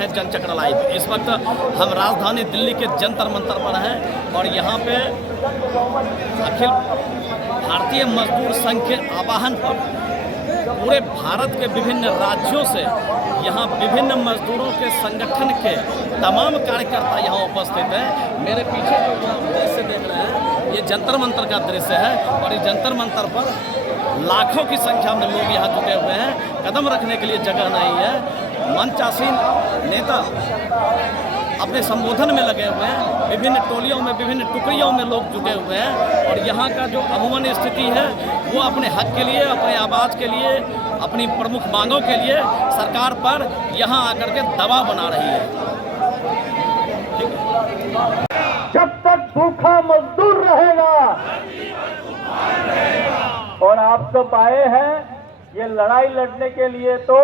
है जनचक्र लाइव। इस वक्त हम राजधानी दिल्ली के जंतर मंतर पर हैं और यहाँ पे अखिल भारतीय मजदूर संघ के आह्वान पर पूरे भारत के विभिन्न राज्यों से यहाँ विभिन्न मजदूरों के संगठन के तमाम कार्यकर्ता यहाँ उपस्थित हैं। मेरे पीछे जो आप दृश्य देख रहे हैं ये जंतर मंतर का दृश्य है और इस जंतर मंतर पर लाखों की संख्या में लोग यहाँ जुटे हुए हैं। कदम रखने के लिए जगह नहीं है। मंचासीन नेता अपने संबोधन में लगे हुए हैं। विभिन्न टोलियों में विभिन्न टुकड़ियों में लोग जुटे हुए हैं और यहाँ का जो अमूमन स्थिति है वो अपने हक के लिए, अपने आवाज़ के लिए, अपनी प्रमुख मांगों के लिए सरकार पर यहाँ आकर के दबाव बना रही है। जब तक भूखा मजदूर रहेगा और आप सब आए हैं ये लड़ाई लड़ने के लिए, तो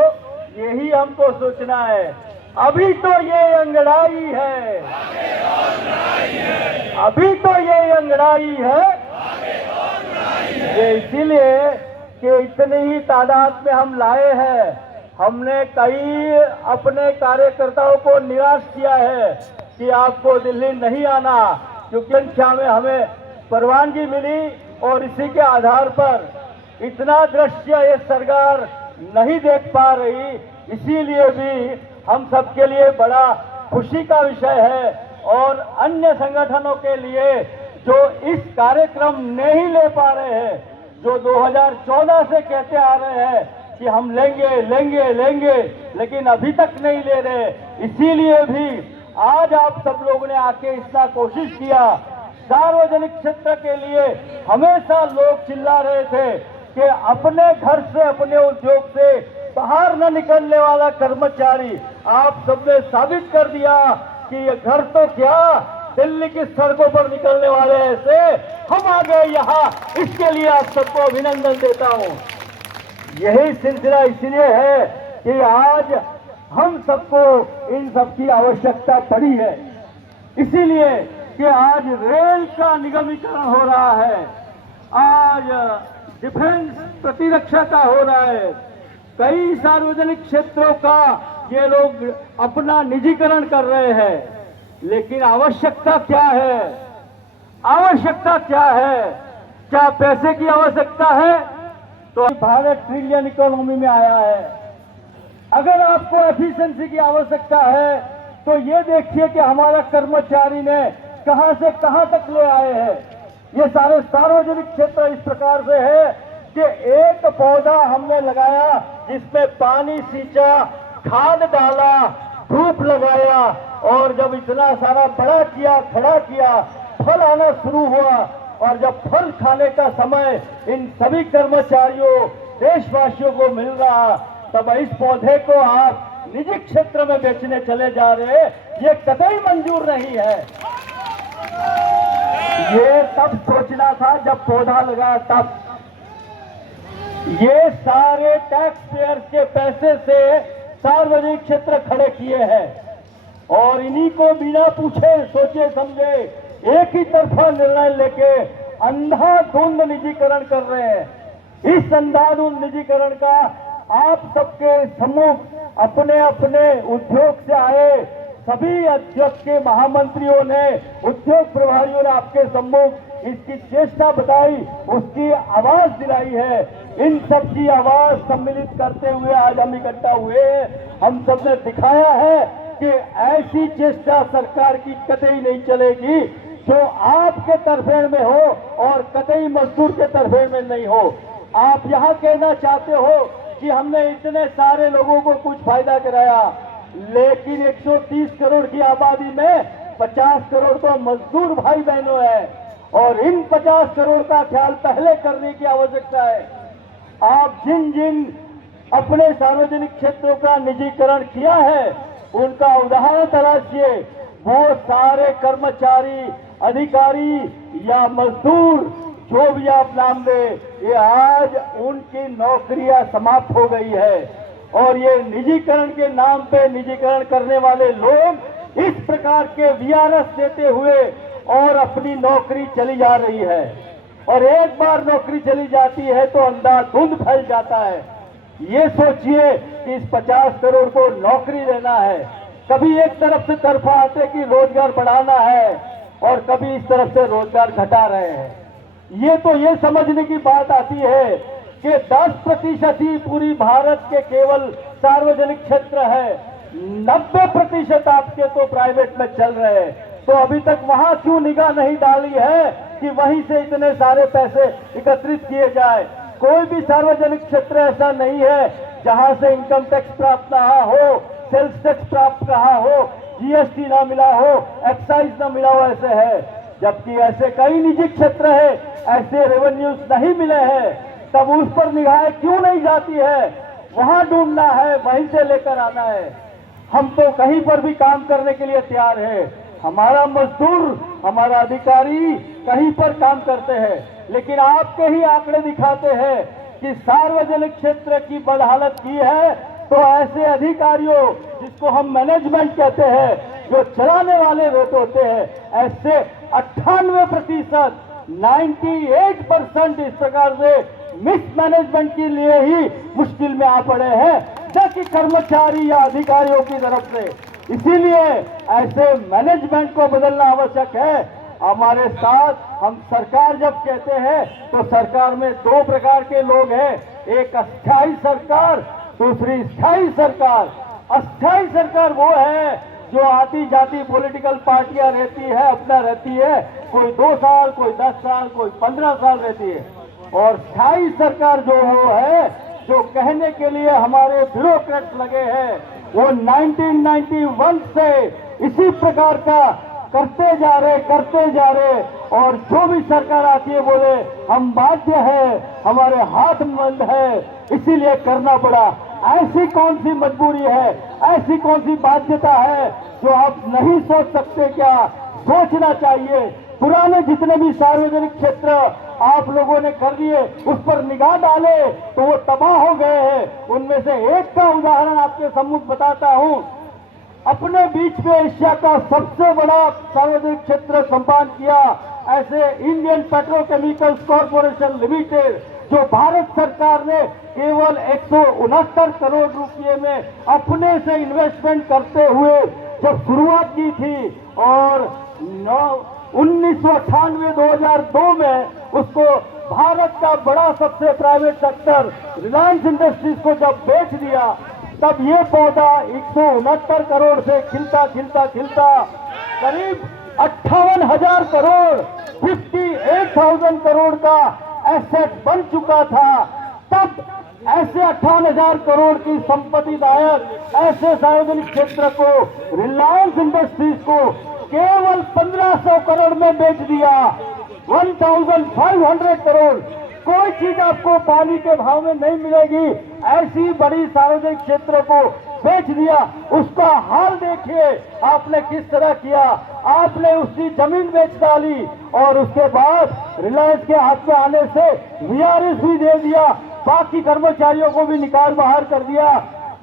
यही हमको सोचना है। अभी तो ये अंगड़ाई है, अभी तो ये अंगड़ाई है। ये इसीलिए कि इतनी ही तादाद में हम लाए हैं। हमने कई अपने कार्यकर्ताओं को निराश किया है कि आपको दिल्ली नहीं आना, क्योंकि संख्या में हमें परवानगी मिली और इसी के आधार पर इतना दृश्य ये सरकार नहीं देख पा रही। इसीलिए भी हम सबके लिए बड़ा खुशी का विषय है और अन्य संगठनों के लिए जो इस कार्यक्रम नहीं ले पा रहे हैं, जो 2014 से कहते आ रहे हैं कि हम लेंगे लेंगे लेंगे, लेकिन अभी तक नहीं ले रहे। इसीलिए भी आज आप सब लोगों ने आके इतना कोशिश किया। सार्वजनिक क्षेत्र के लिए हमेशा लोग चिल्ला रहे थे कि अपने घर से, अपने उद्योग से बाहर न निकलने वाला कर्मचारी, आप सबने साबित कर दिया कि ये घर तो क्या दिल्ली की सड़कों पर निकलने वाले ऐसे हम आ गए यहाँ। इसके लिए आप सबको अभिनंदन देता हूँ। यही सिलसिला इसलिए है कि आज हम सबको इन सबकी आवश्यकता पड़ी है, इसीलिए कि आज रेल का निगमीकरण हो रहा है, आज डिफेंस प्रतिरक्षा का हो रहा है, कई सार्वजनिक क्षेत्रों का ये लोग अपना निजीकरण कर रहे हैं। लेकिन आवश्यकता क्या है? आवश्यकता क्या है? क्या पैसे की आवश्यकता है? तो भारत ट्रिलियन इकोनॉमी में आया है। अगर आपको एफिशिएंसी की आवश्यकता है तो ये देखिए कि हमारा कर्मचारी ने कहां से कहां तक ले आए हैं। ये सारे सार्वजनिक क्षेत्र इस प्रकार से है कि एक पौधा हमने लगाया जिसमें पानी सींचा, खाद डाला, धूप लगाया और जब इतना सारा बड़ा किया, खड़ा किया, फल आना शुरू हुआ और जब फल खाने का समय इन सभी कर्मचारियों, देशवासियों को मिल रहा, तब इस पौधे को आप निजी क्षेत्र में बेचने चले जा रहे, ये कतई मंजूर नहीं है। ये तब सोचना था जब पौधा लगा तब। ये सारे टैक्स पेयर के पैसे से सार्वजनिक क्षेत्र खड़े किए हैं और इन्हीं को बिना पूछे, सोचे समझे एक ही तरफा निर्णय लेके अंधाधुंध निजीकरण कर रहे हैं। इस अंधाधुंध निजीकरण का आप सबके सम्मुख अपने अपने उद्योग से आए सभी अध्यक्ष के महामंत्रियों ने, उद्योग प्रभारियों ने आपके सम्मुख इसकी चेष्टा बताई, उसकी आवाज दिलाई है। इन सब की आवाज सम्मिलित करते हुए आज हम इकट्ठा हुए हैं। हम सब ने दिखाया है कि ऐसी चेष्टा सरकार की कतई नहीं चलेगी जो आपके तरफेण में हो और कतई मजदूर के तरफेण में नहीं हो। आप यहाँ कहना चाहते हो कि हमने इतने सारे लोगों को कुछ फायदा कराया, लेकिन 130 करोड़ की आबादी में 50 करोड़ तो मजदूर भाई बहनों है और इन 50 करोड़ का ख्याल पहले करने की आवश्यकता है। आप जिन जिन अपने सार्वजनिक क्षेत्रों का निजीकरण किया है उनका उदाहरण तलाशिए। वो सारे कर्मचारी, अधिकारी या मजदूर, जो भी आप नाम दे, ये आज उनकी नौकरियां समाप्त हो गई है और ये निजीकरण के नाम पे निजीकरण करने वाले लोग इस प्रकार के वीआरएस देते हुए और अपनी नौकरी चली जा रही है और एक बार नौकरी चली जाती है तो अंधाधुंध फैल जाता है। ये सोचिए कि इस 50 करोड़ को नौकरी देना है, कभी एक तरफ से तरफा आते कि रोजगार बढ़ाना है और कभी इस तरफ से रोजगार घटा रहे हैं। ये समझने की बात आती है कि 10% ही पूरी भारत के केवल सार्वजनिक क्षेत्र है, 90% आपके तो प्राइवेट में चल रहे हैं। तो अभी तक वहां क्यों निगाह नहीं डाली है कि वहीं से इतने सारे पैसे एकत्रित किए जाए। कोई भी सार्वजनिक क्षेत्र ऐसा नहीं है जहां से इनकम टैक्स प्राप्त ना हो, सेल्स टैक्स प्राप्त रहा हो, जीएसटी ना मिला हो, एक्साइज ना मिला हो, ऐसे है। जबकि ऐसे कई निजी क्षेत्र है, ऐसे रेवेन्यूज नहीं मिले हैं, तब उस पर निगाहें क्यों नहीं जाती है? वहां ढूंढना है, वहीं से लेकर आना है। हम तो कहीं पर भी काम करने के लिए तैयार है। हमारा मजदूर, हमारा अधिकारी कहीं पर काम करते हैं, लेकिन आपके ही आंकड़े दिखाते हैं कि सार्वजनिक क्षेत्र की बदहालत की है। तो ऐसे अधिकारियों, जिसको हम मैनेजमेंट कहते हैं, जो चलाने वाले होते हैं, ऐसे 98%, 98% इस प्रकार से मिसमैनेजमेंट के लिए ही मुश्किल में आ पड़े हैं, न कि कर्मचारी या अधिकारियों की तरफ से। इसीलिए ऐसे मैनेजमेंट को बदलना आवश्यक है। हमारे साथ हम सरकार जब कहते हैं तो सरकार में दो प्रकार के लोग हैं, एक अस्थायी सरकार, दूसरी स्थायी सरकार। अस्थायी सरकार वो है जो आती जाती पॉलिटिकल पार्टियां रहती है, अपना रहती है, कोई 2 साल, कोई 10 साल, कोई 15 साल रहती है। और स्थायी सरकार जो वो है, जो कहने के लिए हमारे ब्यूरोक्रेट्स लगे हैं, वो 1991 से इसी प्रकार का करते जा रहे, और जो भी सरकार आती है बोले हम बाध्य है, हमारे हाथ बंद है, इसीलिए करना पड़ा। ऐसी कौन सी मजबूरी है, ऐसी कौन सी बाध्यता है जो आप नहीं सोच सकते? क्या सोचना चाहिए। पुराने जितने भी सार्वजनिक क्षेत्र आप लोगों ने कर दिए, उस पर निगाह डाले तो वो तबाह हो गए हैं। उनमें से एक का उदाहरण आपके सम्मुख बताता हूं। अपने बीच में एशिया का सबसे बड़ा सार्वजनिक क्षेत्र संपादन किया ऐसे इंडियन पेट्रोकेमिकल्स कॉर्पोरेशन लिमिटेड, जो भारत सरकार ने केवल 169 करोड़ रुपए में अपने से इन्वेस्टमेंट करते हुए जब शुरुआत की थी, और 1998-2002 में उसको भारत का बड़ा सबसे प्राइवेट सेक्टर रिलायंस इंडस्ट्रीज को जब बेच दिया, तब ये पौधा 169 करोड़ से खिलता करीब 58,000 करोड़, 58,000 करोड़ का एसेट बन चुका था। तब ऐसे 58,000 करोड़ की संपत्तिदायक ऐसे सार्वजनिक क्षेत्र को, रिलायंस इंडस्ट्रीज को केवल 1,500 करोड़ में बेच दिया। 1,500 करोड़। कोई चीज आपको पानी के भाव में नहीं मिलेगी, ऐसी बड़ी सार्वजनिक क्षेत्र को बेच दिया। उसका हाल देखिए आपने किस तरह किया। आपने उसकी जमीन बेच डाली और उसके बाद रिलायंस के हाथ में आने से वीआरएस भी दे दिया, बाकी कर्मचारियों को भी निकाल बाहर कर दिया।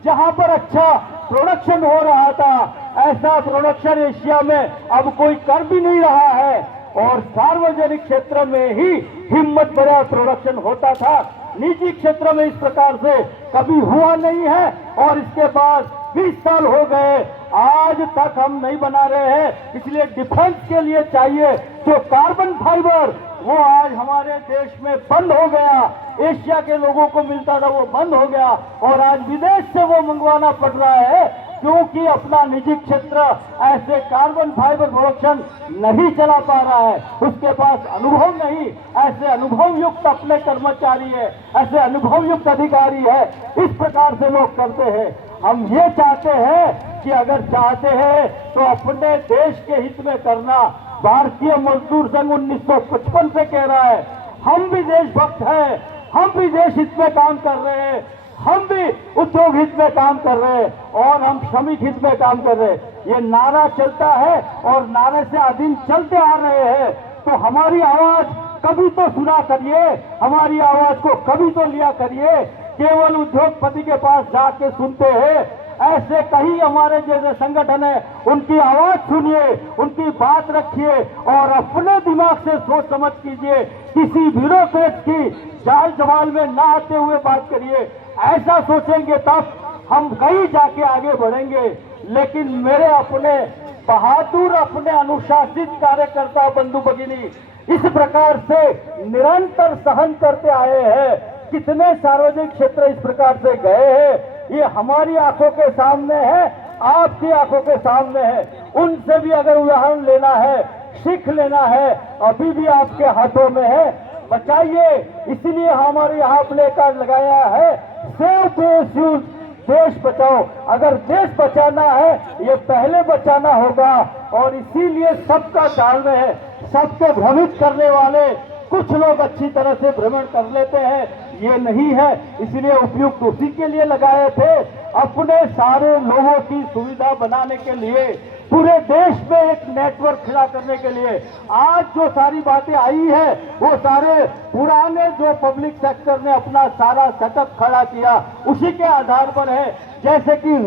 जहां पर अच्छा प्रोडक्शन हो रहा था, ऐसा प्रोडक्शन एशिया में अब कोई कर भी नहीं रहा है, और सार्वजनिक क्षेत्र में ही हिम्मत भरा प्रोडक्शन होता था। निजी क्षेत्र में इस प्रकार से कभी हुआ नहीं है, और इसके बाद 20 साल हो गए, आज तक हम नहीं बना रहे हैं। इसलिए डिफेंस के लिए चाहिए जो कार्बन फाइबर, वो आज हमारे देश में बंद हो गया। एशिया के लोगों को मिलता था, वो बंद हो गया, और आज विदेश से वो मंगवाना पड़ रहा है, क्योंकि अपना निजी क्षेत्र ऐसे कार्बन फाइबर प्रोडक्शन नहीं चला पा रहा है। उसके पास अनुभव नहीं, ऐसे अनुभव युक्त अपने कर्मचारी है, ऐसे अनुभव युक्त अधिकारी है। इस प्रकार से लोग करते हैं। हम ये चाहते हैं कि अगर चाहते हैं तो अपने देश के हित में करना। भारतीय मजदूर संघ 1955 से कह रहा है, हम भी देशभक्त हैं, हम भी देश हित में काम कर रहे हैं, हम भी उद्योग हित में काम कर रहे हैं, और हम श्रमिक हित में काम कर रहे हैं। ये नारा चलता है और नारे से अधीन चलते आ रहे हैं। तो हमारी आवाज कभी तो सुना करिए, हमारी आवाज को कभी तो लिया करिए। केवल उद्योगपति के पास जाके सुनते हैं। ऐसे कई हमारे जैसे संगठन है, उनकी आवाज सुनिए, उनकी बात रखिए, और अपने दिमाग से सोच समझ कीजिए। किसी ब्यूरोक्रेट की जाल जवाल में ना आते हुए बात करिए। ऐसा सोचेंगे तब हम कहीं जाके आगे बढ़ेंगे। लेकिन मेरे अपने बहादुर, अपने अनुशासित कार्यकर्ता बंधु भगिनी इस प्रकार से निरंतर सहन करते आए हैं। कितने सार्वजनिक क्षेत्र इस प्रकार से गए हैं, ये हमारी आंखों के सामने है, आपकी आंखों के सामने है। उनसे भी अगर उदाहरण लेना है, सीख लेना है, अभी भी आपके हाथों में है, बचाइए। इसीलिए हमारे यहाँ प्ले कार्ड लगाया है, सेव देश यूज, देश बचाओ। अगर देश बचाना है, ये पहले बचाना होगा। और इसीलिए सबका जाल में है, सबको भ्रमित करने वाले कुछ लोग अच्छी तरह से भ्रमण कर लेते हैं, ये नहीं है। इसलिए उपयुक्त उसी के लिए लगाए थे, अपने सारे लोगों की सुविधा बनाने के लिए, पूरे देश में एक नेटवर्क खड़ा करने के लिए। आज जो सारी बातें आई है, वो सारे पुराने जो पब्लिक सेक्टर ने अपना सारा सेटअप खड़ा किया, उसी के आधार पर है। जैसे कि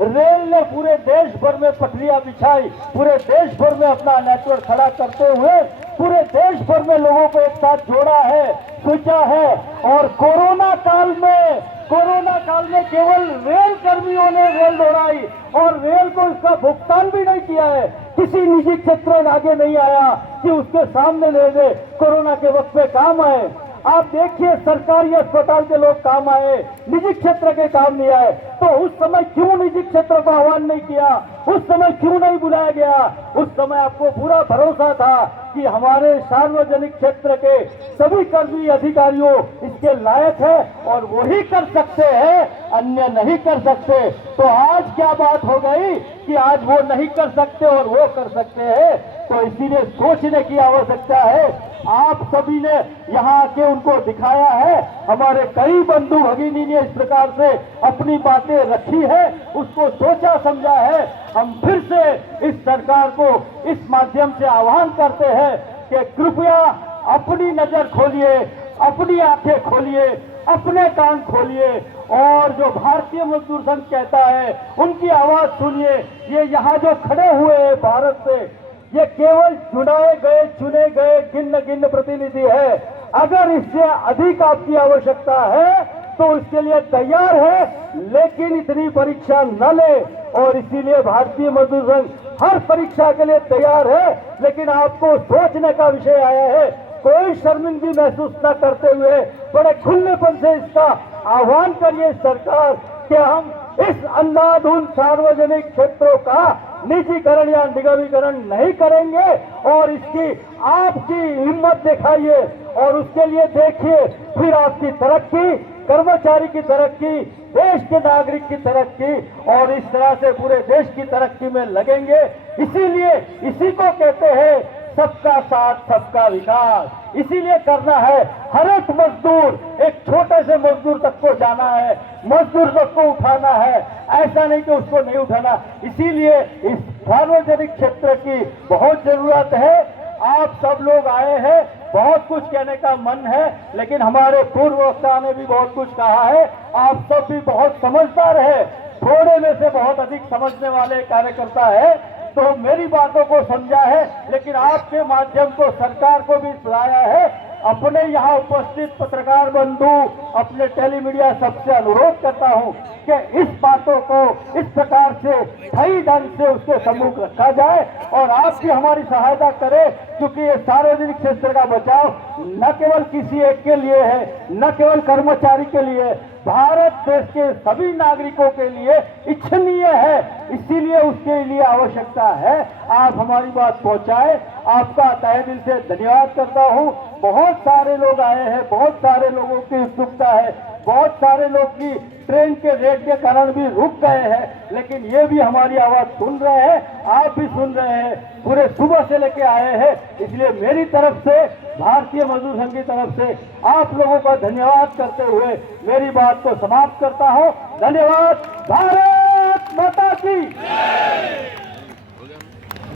रेल ने पूरे देश भर में पटरियां बिछाई, पूरे देश भर में अपना नेटवर्क खड़ा करते हुए पूरे देश भर में लोगों को एक साथ जोड़ा है, सोचा है। और कोरोना काल में केवल रेल कर्मियों ने रेल दौड़ाई और रेल को इसका भुगतान भी नहीं किया है। किसी निजी क्षेत्र आगे नहीं आया कि उसके सामने ले दे, कोरोना के वक्त में काम आए। आप देखिए, सरकारी अस्पताल के लोग काम आए, निजी क्षेत्र के काम नहीं आए। तो उस समय क्यों निजी क्षेत्र को आह्वान नहीं किया, उस समय क्यों नहीं बुलाया गया? उस समय आपको पूरा भरोसा था कि हमारे सार्वजनिक क्षेत्र के सभी कर्मी अधिकारियों इसके लायक है और वही कर सकते हैं, अन्य नहीं कर सकते। तो आज क्या बात हो गई कि आज वो नहीं कर सकते और वो कर सकते हैं? तो इसीलिए सोचने की आवश्यकता है। आप सभी ने यहाँ आके उनको दिखाया है, हमारे कई बंधु भगिनी ने इस प्रकार से अपनी बातें रखी है, उसको सोचा समझा है। हम फिर से इस सरकार को इस माध्यम से आह्वान करते हैं कि कृपया अपनी नजर खोलिए, अपनी आंखें खोलिए, अपने कान खोलिए और जो भारतीय मजदूर संघ कहता है उनकी आवाज सुनिए। ये यहाँ जो खड़े हुए हैं भारत से, ये केवल चुने गए गिन्न प्रतिनिधि है। अगर इससे अधिक आपकी आवश्यकता है तो इसके लिए तैयार है, लेकिन इतनी परीक्षा न ले। और इसीलिए भारतीय मजदूर संघ हर परीक्षा के लिए तैयार है, लेकिन आपको सोचने का विषय आया है। कोई शर्मिंदगी महसूस न करते हुए बड़े खुलेपन से इसका आह्वान करिए सरकार कि हम इस अंधाधुंध सार्वजनिक क्षेत्रों का निजीकरण या निगमीकरण नहीं करेंगे। और इसकी आपकी हिम्मत दिखाइए और उसके लिए देखिए फिर आपकी तरक्की, कर्मचारी की तरक्की, देश के नागरिक की तरक्की, और इस तरह से पूरे देश की तरक्की में लगेंगे। इसीलिए इसी को कहते हैं सबका साथ सबका विकास। इसीलिए करना है, हर एक मजदूर, एक छोटे से मजदूर तक को जाना है, मजदूर तक को उठाना है, ऐसा नहीं कि उसको नहीं उठाना। इसीलिए इस सार्वजनिक क्षेत्र की बहुत जरूरत है। आप सब लोग आए हैं, बहुत कुछ कहने का मन है, लेकिन हमारे पूर्व वक्ता ने भी बहुत कुछ कहा है। आप सब भी बहुत समझदार है, थोड़े में से बहुत अधिक समझने वाले कार्यकर्ता है, तो मेरी बातों को समझा है। लेकिन आपके माध्यम को सरकार को भी सुनाया है। अपने यहाँ उपस्थित पत्रकार बंधु, अपने टेलीमीडिया सबसे अनुरोध करता हूँ कि इस बातों को इस प्रकार से सही ढंग से उसके सम्मुख रखा जाए और आप भी हमारी सहायता करें, क्योंकि ये सार्वजनिक क्षेत्र का बचाव न केवल किसी एक के लिए है, न केवल कर्मचारी के लिए, भारत देश के सभी नागरिकों के लिए इच्छनीय है। इसीलिए उसके लिए आवश्यकता है आप हमारी बात पहुंचाएं। आपका तहे दिल से धन्यवाद करता हूं। बहुत सारे लोग आए हैं, बहुत सारे लोगों की उत्सुकता है, बहुत सारे लोग की ट्रेन के रेट के कारण भी रुक गए हैं, लेकिन ये भी हमारी आवाज सुन रहे हैं, आप भी सुन रहे हैं, पूरे सुबह से लेके आए हैं। इसलिए मेरी तरफ से, भारतीय मजदूर संघ की तरफ से आप लोगों का धन्यवाद करते हुए मेरी बात को समाप्त करता हूं। धन्यवाद। भारत माता की।